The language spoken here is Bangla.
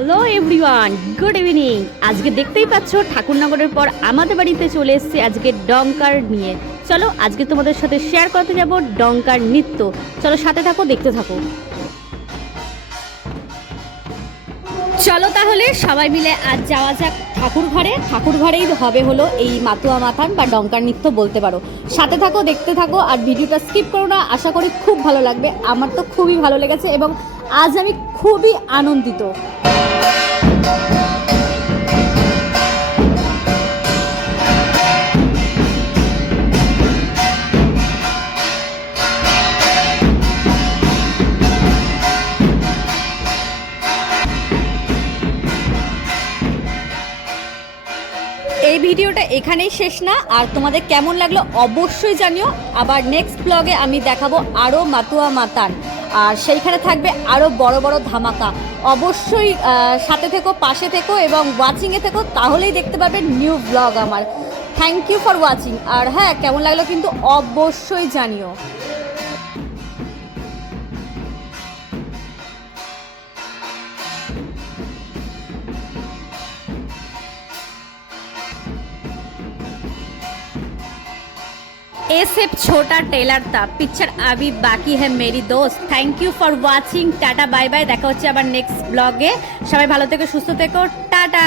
Hello everyone, good evening. আজকে দেখতেই পাচ্ছ ঠাকুরনগরের পর আমাদের বাড়িতে চলে এসেছে আজকে ডঙ্কার নিয়ে। চলো আজকে তোমাদের সাথে শেয়ার করতে যাব ডঙ্কার নৃত্য। চলো সাথে থাকো, দেখতে থাকো। চলো তাহলে সবাই মিলে আজ যাওয়া যাক ঠাকুর ঘরে। ঠাকুর ঘরেই হবে হলো এই মাতুয়া মাথান বা ডঙ্কার নৃত্য বলতে পারো। সাথে থাকো, দেখতে থাকো, আর ভিডিওটা স্কিপ করো না। আশা করি খুব ভালো লাগবে। আমার তো খুবই ভালো লেগেছে এবং আজ আমি খুবই আনন্দিত। এই ভিডিওটা এখানেই শেষ না, আর তোমাদের কেমন লাগলো অবশ্যই জানিও। আবার নেক্সট ব্লগে আমি দেখাবো আরও মাতুয়া মাতান, আর সেইখানে থাকবে আরও বড় বড় ধামাকা। অবশ্যই সাথে থেকো, পাশে থেকো এবং ওয়াচিংয়ে থেকো, তাহলেই দেখতে পাবে নিউ ব্লগ আমার। Thank you for watching. আর হ্যাঁ, কেমন লাগলো কিন্তু অবশ্যই জানিও। ये सिर्फ छोटा टेलर था, पिक्चर अभी बाकी है मेरी दोस्त। Thank you for watching. Tata bye bye. देखा হচ্ছে আবার নেক্সট ব্লগে। সবাই ভালো থেকো, সুস্থ থেকো। টাটা।